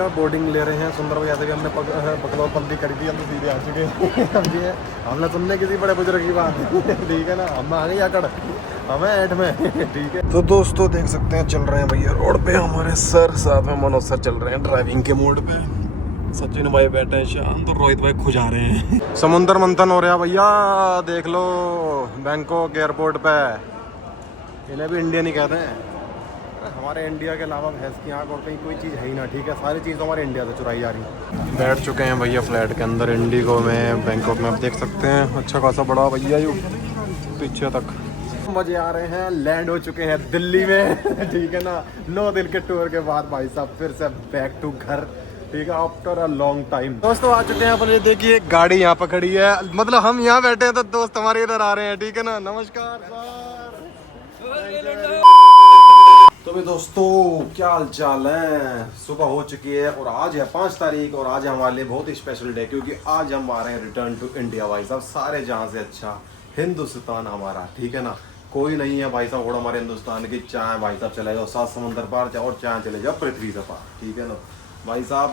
भैया बोर्डिंग ले रहे हैं सुंदर भैया से भी हमने बकलौर बंदी कर दी, हम तो सीधे आ चुके हैं। अब ये हमने सुनने किसी बड़े बुजुर्ग की बात ठीक है ना, हम आ गए आकड़ हमें ऐठ में ठीक है। तो दोस्तों देख सकते हैं चल रहे हैं भैया रोड पे हमारे सर, साथ में मनोज सर चल रहे हैं ड्राइविंग के मोड पे, सचिन भाई बैठे हैं शांत और रोहित भाई खुजा रहे हैं। समुद्र मंथन हो रहा भैया, देख लो बैंकॉक एयरपोर्ट पे, इन्हें भी इंडियन ही कहते हैं। हमारे इंडिया के अलावा भैंस की आँख और कहीं कोई चीज़ है ही ना, ठीक है, सारी चीज़ तो हमारे इंडिया से चुराई जा रही। बैठ चुके हैं भैया फ्लाइट के अंदर इंडिगो में, बैंकॉक में, आप देख सकते हैं अच्छा खासा बड़ा भैया यू पीछे तक मजे आ रहे हैं। लैंड हो चुके हैं दिल्ली में ठीक है ना, 9 दिन के टूर के बाद भाई साहब फिर से बैक टू घर, ठीक है, आफ्टर अ लॉन्ग टाइम। दोस्तों आ चुके हैं अपन, ये देखिए गाड़ी यहाँ पर खड़ी है, मतलब हम यहाँ बैठे हैं तो दोस्त हमारे इधर आ रहे हैं, ठीक है ना। नमस्कार सर। तो भी दोस्तों क्या हाल चाल है, सुबह हो चुकी है और आज है 5 तारीख और आज हमारे लिए बहुत ही स्पेशल डे, क्योंकि आज हम आ रहे हैं रिटर्न टू इंडिया भाई साहब। सारे जहाँ से अच्छा हिंदुस्तान हमारा, ठीक है ना, कोई नहीं है भाई साहब और हमारे हिंदुस्तान की, चाहे भाई साहब चले जाओ 7 समुंदर पार और चाहे चले जाओ पृथ्वी से पार, ठीक है ना भाई साहब।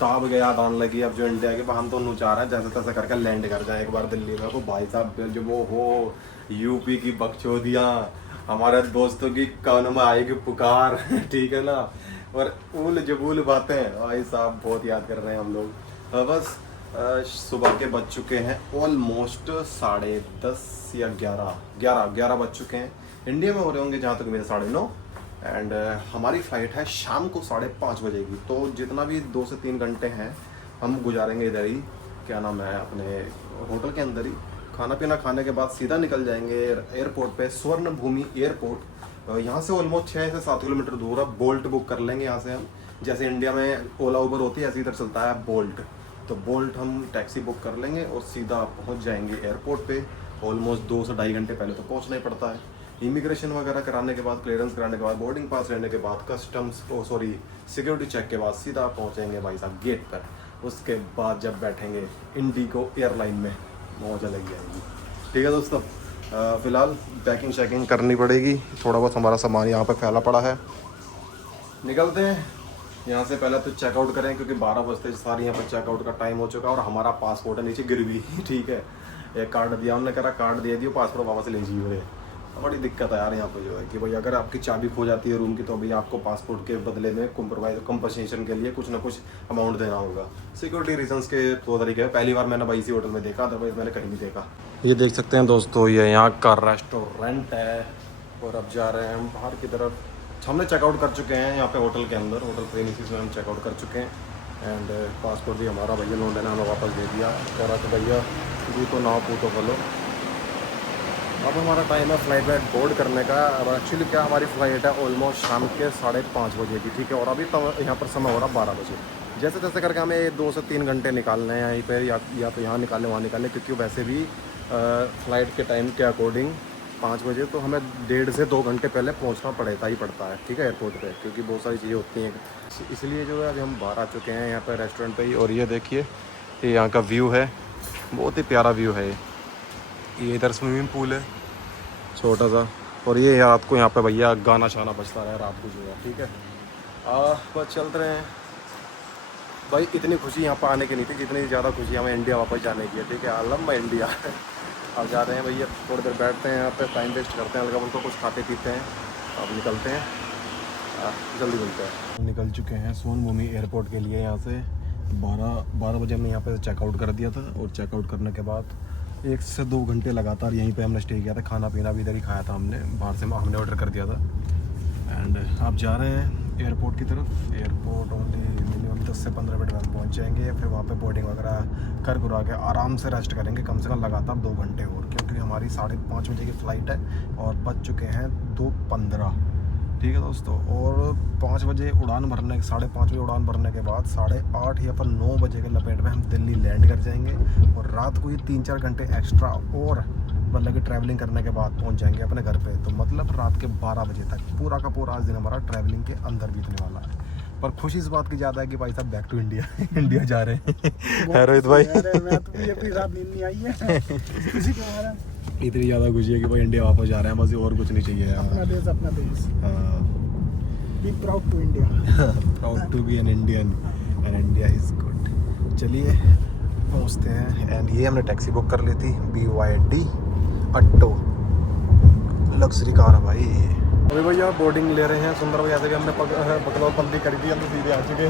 दाब गया दान लगी, अब जो इंडिया के हम तो चाह रहे हैं जैसे तैसे करके लैंड कर जाए एक बार दिल्ली में। वो भाई साहब जो वो हो यूपी की बकचोदियाँ, हमारे दोस्तों की कान में आएगी पुकार ठीक है ना, और उल जबूल बातें भाई साहब बहुत याद कर रहे हैं हम लोग। बस सुबह के बज चुके हैं ऑलमोस्ट 10:30 या 11 बज चुके हैं। इंडिया में हो रहे होंगे जहाँ तक मेरे 9:30 एंड हमारी फ़्लाइट है शाम को 5:30 बजे की। तो जितना भी 2 से 3 घंटे हैं हम गुजारेंगे इधर ही, क्या नाम है, अपने होटल के अंदर ही। खाना पीना खाने के बाद सीधा निकल जाएंगे एयरपोर्ट पे, स्वर्ण भूमि एयरपोर्ट। यहाँ से ऑलमोस्ट 6 से 7 किलोमीटर दूर है। बोल्ट बुक कर लेंगे यहाँ से हम, जैसे इंडिया में ओला उबर होती है ऐसे इधर चलता है बोल्ट। तो बोल्ट हम टैक्सी बुक कर लेंगे और सीधा पहुँच जाएंगे एयरपोर्ट पे। ऑलमोस्ट 2 से 2.5 घंटे पहले तो पहुँचना ही पड़ता है। इमिग्रेशन वगैरह कराने के बाद, क्लियरेंस कराने के बाद, बोर्डिंग पास रहने के बाद, कस्टम्स सिक्योरिटी चेक के बाद सीधा पहुँचेंगे भाई साहब गेट पर। उसके बाद जब बैठेंगे इंडिगो एयरलाइन में मौज लग जाएगी, ठीक है दोस्तों। फ़िलहाल पैकिंग शैकिंग करनी पड़ेगी, थोड़ा बहुत हमारा सामान यहाँ पे फैला पड़ा है। निकलते हैं यहाँ से, पहले तो चेकआउट करें क्योंकि 12 बजते सारी यहाँ पर चेकआउट का टाइम हो चुका है और हमारा पासपोर्ट है नीचे गिरवी ठीक है। एक कार्ड दिया हमने, करा कार्ड दे दियो, पासपोर्ट वापस ले जाइए। बड़ी दिक्कत है यार यहाँ पे जो है कि भाई अगर आपकी चाबी खो जाती है रूम की तो अभी आपको पासपोर्ट के बदले में कंपनसेशन के लिए कुछ ना कुछ अमाउंट देना होगा। सिक्योरिटी रीजंस के 2 तरीके हैं, पहली बार मैंने भाई इसी होटल में देखा, अदरवाइज मैंने कहीं नहीं देखा। ये देख सकते हैं दोस्तों, ये यहाँ का रेस्टोरेंट है और अब जा रहे हैं हम बाहर की तरफ। हमने चेकआउट कर चुके हैं यहाँ पे होटल के अंदर, होटल प्रीमिसेस में हम चेकआउट कर चुके हैं एंड पासपोर्ट भी हमारा भैया लौंडे ने हमें वापस दे दिया। कह रहा था भैया तू तो ना पूछो बोलो। अब हमारा टाइम है फ्लाइट बोर्ड करने का। अब एक्चुअली क्या हमारी फ़्लाइट है ऑलमोस्ट शाम के 5:30 बजे की, ठीक है, और अभी तो यहाँ पर समय हो रहा 12 बजे। जैसे तैसे करके हमें 2 से 3 घंटे निकालने हैं यहीं पर, या तो यहाँ निकालें वहाँ निकालें, क्योंकि वैसे भी फ़्लाइट के टाइम के अकॉर्डिंग 5 बजे तो हमें 1.5 से 2 घंटे पहले पहुँचना पड़ता है, ठीक है, एयरपोर्ट पर, क्योंकि बहुत सारी चीज़ें होती हैं। इसलिए जो है अभी हम बाहर आ चुके हैं यहाँ पर रेस्टोरेंट पर ही। और ये देखिए ये यहाँ का व्यू है, बहुत ही प्यारा व्यू है। ये इधर स्विमिंग पूल है छोटा सा, और ये रात को यहाँ पे भैया गाना शाना बजता रहा रात को जो है, ठीक है। बस चलते रहे हैं भाई। इतनी खुशी यहाँ पर आने की नहीं थी जितनी ज़्यादा खुशी हमें इंडिया वापस जाने की है, ठीक है, लंबा इंडिया अब जा रहे हैं भैया, थोड़ी देर बैठते हैं यहाँ पे, टाइम वेस्ट करते हैं, हल्का उनको कुछ खाते पीते हैं, अब निकलते हैं, जल्दी मिलते हैं। निकल चुके हैं स्वर्ण भूमि एयरपोर्ट के लिए। यहाँ से 12 बजे हमने यहाँ पे चेकआउट कर दिया था और चेकआउट करने के बाद 1 से 2 घंटे लगातार यहीं पे हमने स्टे किया था। खाना पीना भी इधर ही खाया था हमने, बाहर से हमने ऑर्डर कर दिया था एंड आप जा रहे हैं एयरपोर्ट की तरफ। एयरपोर्ट ओनली मिनिमम 10 से 15 मिनट में पहुंच जाएंगे। फिर वहाँ पे बोर्डिंग वगैरह कर घुरा के आराम से रेस्ट करेंगे, कम से कम लगातार 2 घंटे और, क्योंकि हमारी 5:30 बजे की फ़्लाइट है और बज चुके हैं 2:15, ठीक है दोस्तों। और 5 बजे उड़ान भरने, 5:30 बजे उड़ान भरने के बाद 8:30 या फिर 9 बजे के लपेट में हम दिल्ली लैंड कर जाएंगे और रात को ये 3-4 घंटे एक्स्ट्रा और मतलब कि ट्रैवलिंग करने के बाद पहुंच जाएंगे अपने घर पे। तो मतलब रात के 12 बजे तक पूरा का पूरा आज दिन हमारा ट्रैवलिंग के अंदर बीतने वाला है। पर खुशी इस बात की ज़्यादा है कि भाई साहब बैक टू इंडिया इंडिया जा रहे हैं रोहित भाई। इतनी ज़्यादा खुशी है कि भाई इंडिया वापस जा रहे हैं, बस और कुछ नहीं चाहिए। अपना देश अपना देश। हाँ, be proud to India. Proud to be an Indian. And India is good. चलिए पहुँचते हैं। एंड ये हमने टैक्सी बुक कर ली थी, BYD ऑटो, लग्जरी कार है भाई। अभी भैया बोर्डिंग ले रहे हैं सुंदर भैया से भी हमने बकलौर बंदी कर दी, हम तो सीधे आ चुके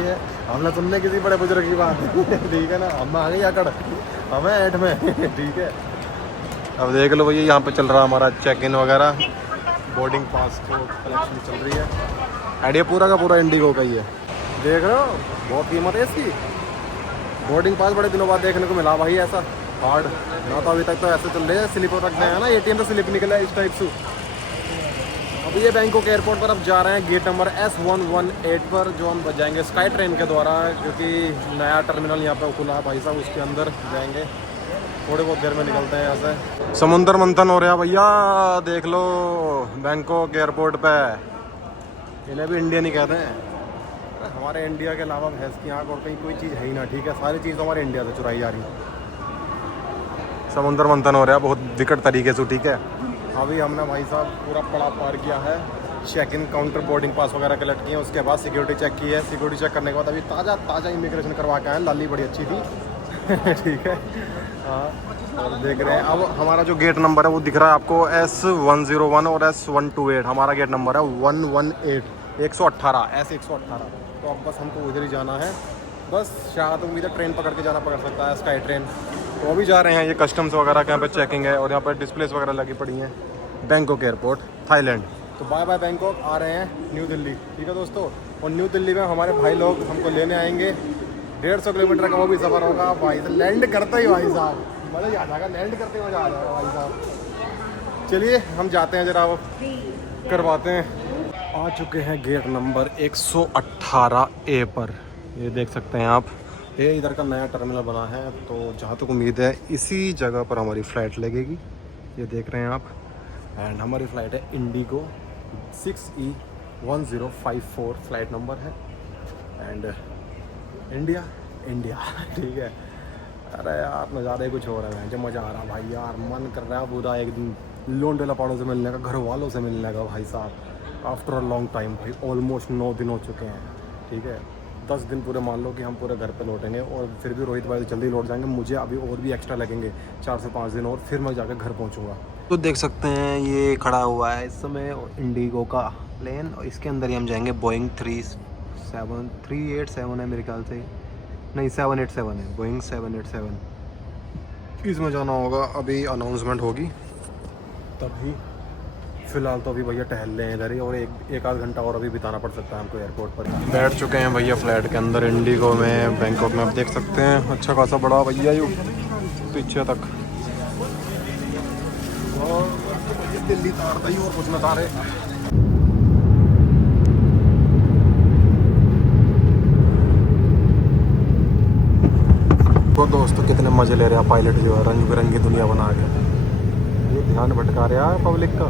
हैं। हमने सुनने किसी बड़े बुजुर्ग की बात ठीक है ना, हम आ गई आकड़ हमें 8 में ठीक है। अब देख लो भैया यहाँ पे चल रहा हमारा चेक इन वगैरह, बोर्डिंग पास को कलेक्शन चल रही है। एंड ये पूरा का पूरा इंडिगो का ही है, देख रहे हो बहुत कीमत है इसकी। बोर्डिंग पास बड़े दिनों बाद देखने को मिला भाई ऐसा हार्ड ना, तो अभी तक तो ऐसे चल रहे हैं स्लिप रख गए हैं ना, ATM से स्लिप निकला है इस टाइप से। अभी ये बैंकॉक एयरपोर्ट पर अब जा रहे हैं गेट नंबर S118 पर, जो हम जाएंगे स्काई ट्रेन के द्वारा, क्योंकि नया टर्मिनल यहाँ पे खुला है भाई साहब, उसके अंदर जाएंगे। थोड़े बहुत देर में निकलते हैं यहाँ से। समुद्र मंथन हो रहा भैया, देख लो बैंकॉक एयरपोर्ट पे। इन्हें भी इंडियन ही कहते हैं। हमारे इंडिया के अलावा भैंस की आँख और कहीं कोई चीज़ है ही ना, ठीक है। सारी चीज़ तो हमारे इंडिया से चुराई जा रही है। समुद्र मंथन हो रहा है बहुत विकट तरीके से, ठीक है। अभी हमने भाई साहब पूरा पड़ाव पार किया है, check in counter, boarding pass वगैरह कलेक्ट किए, उसके बाद सिक्योरिटी चेक की है। सिक्योरिटी चेक करने के बाद अभी ताज़ा इमिग्रेशन करवा के आए, लाली बड़ी अच्छी थी ठीक है। हाँ, और देख रहे हैं अब हमारा जो गेट नंबर है वो दिख रहा है आपको, S101 और S128। हमारा गेट नंबर है 118, 118 S118। तो अब बस हमको उधर ही जाना है, बस शायद उम्मीद है ट्रेन पकड़ के जाना पड़ सकता है, स्काई ट्रेन। तो अभी जा रहे हैं, ये कस्टम्स वगैरह के यहाँ पे चेकिंग है, और यहाँ पर डिस्प्लेस वगैरह लगी पड़ी हैं। Bangkok airport Thailand. तो बाय बाय बैंकॉक, आ रहे हैं न्यू दिल्ली, ठीक है दोस्तों। और न्यू दिल्ली में हमारे भाई लोग हमको लेने आएंगे, 150 किलोमीटर का वो भी सफ़र होगा भाई। तो लैंड करते ही भाई साहब मज़ा ही आ जाएगा, लैंड करते ही मज़ा आ जाएगा भाई साहब। चलिए हम जाते हैं, जरा वो करवाते हैं। आ चुके हैं गेट नंबर 118A पर, ये देख सकते हैं आप। ये इधर का नया टर्मिनल बना है, तो जहाँ तक उम्मीद है इसी जगह पर हमारी फ़्लाइट लगेगी, ये देख रहे हैं आप। एंड हमारी फ़्लाइट है इंडिगो 6E1054 फ्लाइट नंबर है। एंड इंडिया ठीक है। अरे यार नज़ारे कुछ हो रहा है, जो मज़ा आ रहा है भाई यार। मन कर रहा है पूरा एक दिन लोंडे लपाड़ों से मिलने का, घर वालों से मिलने का भाई साहब। आफ्टर अ लॉन्ग टाइम भाई, ऑलमोस्ट 9 दिन हो चुके हैं, ठीक है। 10 दिन पूरे मान लो कि हम पूरे घर पे लौटेंगे, और फिर भी रोहित भाई जल्दी लौट जाएंगे। मुझे अभी और भी एक्स्ट्रा लगेंगे 4 से 5 दिन, और फिर मैं जाकर घर पहुंचूंगा। तो देख सकते हैं ये खड़ा हुआ है इस समय इंडिगो का प्लेन, और इसके अंदर ही हम जाएंगे। बोइंग 387 है मेरे ख्याल से, नहीं 787 है, बोइंग 787 इसमें जाना होगा। अभी अनाउंसमेंट होगी तभी। फ़िलहाल तो अभी भैया टहल रहे हैं इधर ही, और एक आध घंटा और अभी बिताना पड़ सकता है हमको एयरपोर्ट पर। बैठ चुके हैं भैया फ्लाइट के अंदर इंडिगो में, बैंकॉक में। आप देख सकते हैं अच्छा खासा बड़ा भैया यू पीछे तक, और दिल्ली तार ही और कुछ न तारे। तो दोस्तों कितने मज़े ले रहे हैं पायलट जो है, रंग बिरंगी दुनिया बना के। ये ध्यान भटका रहा है पब्लिक का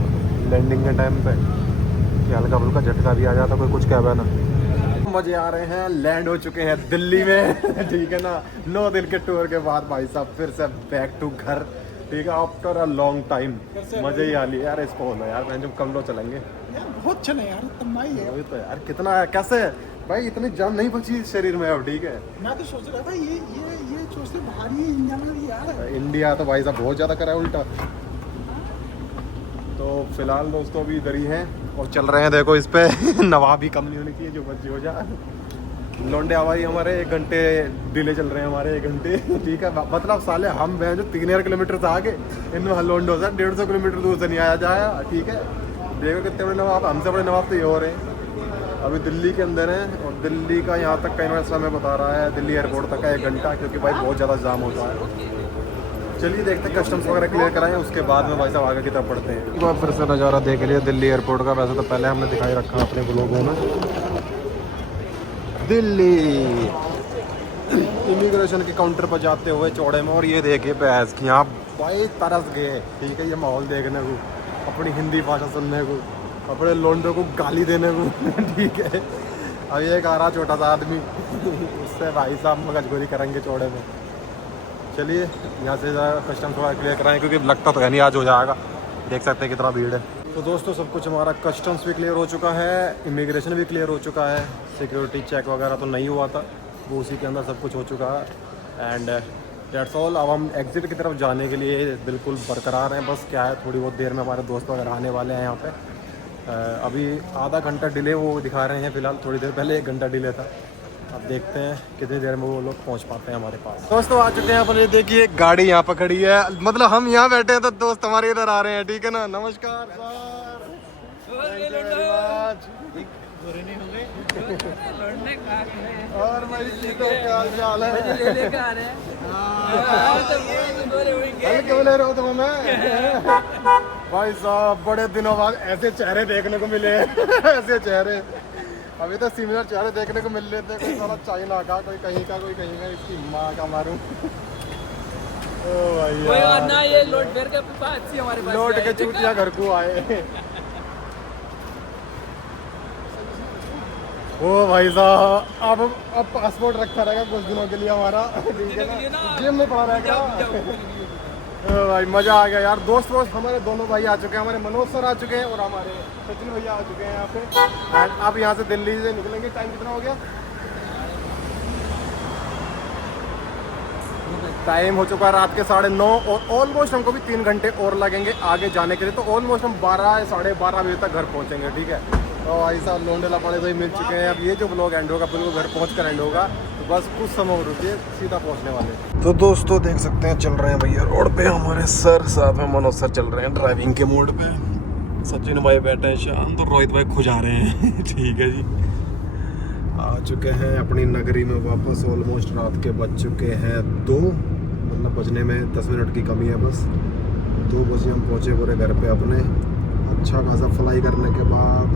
लैंडिंग के टाइम पे, कि हल्का फुल्का झटका भी आ जाता, कोई कुछ कह ना। मजे आ रहे हैं, लैंड हो चुके हैं दिल्ली में ठीक है ना। 9 दिन के टूर के बाद भाई साहब फिर से बैक टू घर, ठीक है। आफ्टर अ लॉन्ग टाइम मजे ही आ लिए यार। इसको होना यार, मैं जब कम लोग चलेंगे यार, बहुत चले यार, इतना ही है। वही तो यार, कितना कैसे भाई, इतनी जान नहीं बची शरीर में अब, ठीक है। मैं तो सोच रहा था ये चोसले भारी इंडिया में यार। इंडिया तो भाई साहब बहुत ज़्यादा करा है उल्टा। तो फिलहाल दोस्तों अभी इधर ही हैं और चल रहे हैं। देखो इस पे नवाब ही कम नहीं होनी चाहिए, जो बच्चे हो जाए। लौंडे हवाई हमारे 1 घंटे डिले चल रहे हैं, हमारे 1 घंटे ठीक है। मतलब साले हम वह जो 3000 किलोमीटर से आगे, इन लौंडो से 150 किलोमीटर दूर से नहीं आया जाए, ठीक है। देखो कितने बड़े नवाब, हमसे बड़े नवाब तो ये हो रहे हैं। अभी दिल्ली के अंदर हैं, और दिल्ली का यहाँ तक का इन्होंने समय बता रहा है, दिल्ली एयरपोर्ट तक का 1 घंटा, क्योंकि भाई बहुत ज़्यादा जाम होता है। चलिए देखते हैं, कस्टम्स वगैरह क्लियर कराएं, उसके बाद में भाई साहब आगे की तरफ बढ़ते हैं। एक बार फिर से नज़ारा देख लिया दिल्ली एयरपोर्ट का। वैसे तो पहले हमने दिखाई रखा अपने ब्लॉगों में। दिल्ली इमिग्रेशन के काउंटर पर जाते हुए चौड़े में, और ये देखिए भैंस की यहाँ भाई तरस गए, ठीक है। ये माहौल देखने को, अपनी हिंदी भाषा सुनने को, अपने लोंडों को गाली देने को ठीक है। अब एक आ रहा छोटा सा आदमी उससे भाई साहब मगजगोरी करेंगे चौड़े में। चलिए यहाँ से कस्टम थोड़ा क्लियर कराएं, क्योंकि लगता तो है नहीं आज हो जाएगा। देख सकते हैं कितना भीड़ है। तो तो दोस्तों सब कुछ हमारा कस्टम्स भी क्लियर हो चुका है, इमिग्रेशन भी क्लियर हो चुका है, सिक्योरिटी चेक वगैरह तो नहीं हुआ था, वो उसी के अंदर सब कुछ हो चुका है। And that's all. अब हम एग्ज़िट की तरफ जाने के लिए बिल्कुल बरकरार हैं। बस क्या है, थोड़ी बहुत देर में हमारे दोस्त वगैरह आने वाले हैं यहाँ पे। अभी आधा घंटा डिले वो दिखा रहे हैं फ़िलहाल, थोड़ी देर पहले 1 घंटा डिले था। अब देखते हैं कितनी देर में वो लोग पहुँच पाते हैं हमारे पास। दोस्तों आ चुके हैं अपन, ये देखिए गाड़ी यहाँ पर खड़ी है, मतलब हम यहाँ बैठे हैं तो दोस्त हमारे इधर आ रहे हैं, ठीक है ना। नमस्कार sir, thank you very much. और भाई सीधो क्या हाल चाल है? क्यों ले रहे हो तुम हमें? भाई साहब बड़े दिनों बाद ऐसे चेहरे देखने को मिले ऐसे चेहरे, अभी तो सिमिलर चेहरे देखने को मिल रहे थे। कोई साला चाइना का, कोई कहीं का, कोई कहीं का, इसकी माँ का मारूं। ओ भाई ना, ये लोड फेयर के पास हमारे पास लौट के चूतिया घर को आए। ओ भाई साहब अब पासपोर्ट रखा रहेगा कुछ दिनों के लिए हमारा, ठीक है ना, जेब में पड़ा रहेगा। ओ भाई मज़ा आ गया यार। दोस्त हमारे दोनों भाई आ चुके हैं, हमारे मनोज सर आ चुके हैं और हमारे सचिन भैया आ चुके हैं यहाँ पे। एंड आप यहाँ से दिल्ली से निकलेंगे, टाइम कितना हो गया? टाइम हो चुका है रात के 9:30 और ऑलमोस्ट हमको भी 3 घंटे और लगेंगे आगे जाने के लिए। तो ऑलमोस्ट हम 12 साढ़े 12 बजे तक घर पहुँचेंगे, ठीक है। तो भाई साहब लोंडेला पड़े तो ही मिल चुके हैं। अब ये जो ब्लॉग एंड होगा बिल्कुल घर पहुँच कर एंड होगा, तो बस कुछ समय और रुकिए, सीधा पहुँचने वाले। तो दोस्तों देख सकते हैं चल रहे हैं भैया रोड पे हमारे सर, साथ में मनोज सर चल रहे हैं ड्राइविंग के मोड पे। सचिन भाई बैठे हैं शांत, और रोहित भाई खुजा रहे हैं ठीक है जी। आ चुके हैं अपनी नगरी में वापस। ऑलमोस्ट रात के बज चुके हैं 2, मतलब बजने में 10 मिनट की कमी है बस। 2 बजे हम पहुँचे पूरे घर पे अपने। अच्छा खासा फ्लाई करने के बाद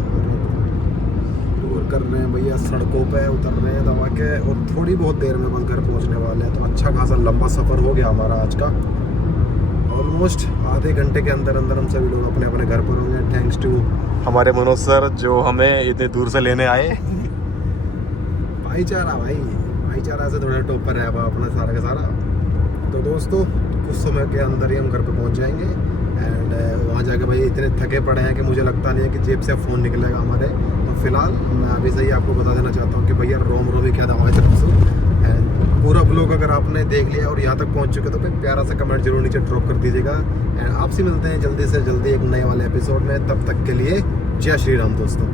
और कर रहे हैं भैया, सड़कों पे उतर रहे हैं दबा के, और थोड़ी बहुत देर में बस घर पहुंचने वाले हैं। तो अच्छा खासा लंबा सफ़र हो गया हमारा आज का। ऑलमोस्ट आधे घंटे के अंदर अंदर हम सभी लोग अपने अपने घर पर होंगे, थैंक्स टू हमारे मनोज सर जो हमें इतने दूर से लेने आए। भाईचारा भाई, भाईचारा से थोड़ा टॉप पर है अब अपना सारा का सारा। तो दोस्तों कुछ समय के अंदर ही हम घर पे पहुंच जाएंगे। एंड वहाँ जाके भाई इतने थके पड़े हैं कि मुझे लगता नहीं है कि जेब से फ़ोन निकलेगा हमारे। तो फिलहाल मैं अभी से ही आपको बता देना चाहता हूँ कि भैया रोम रोम ही क्या था हमारी तरफ से। एंड पूरा ब्लॉग अगर आपने देख लिया और यहाँ तक पहुँच चुके तो फिर प्यारा सा कमेंट जरूर नीचे ड्रॉप कर दीजिएगा। एंड आपसे मिलते हैं जल्दी से जल्दी एक नए वाले एपिसोड में। तब तक के लिए जय श्री राम दोस्तों।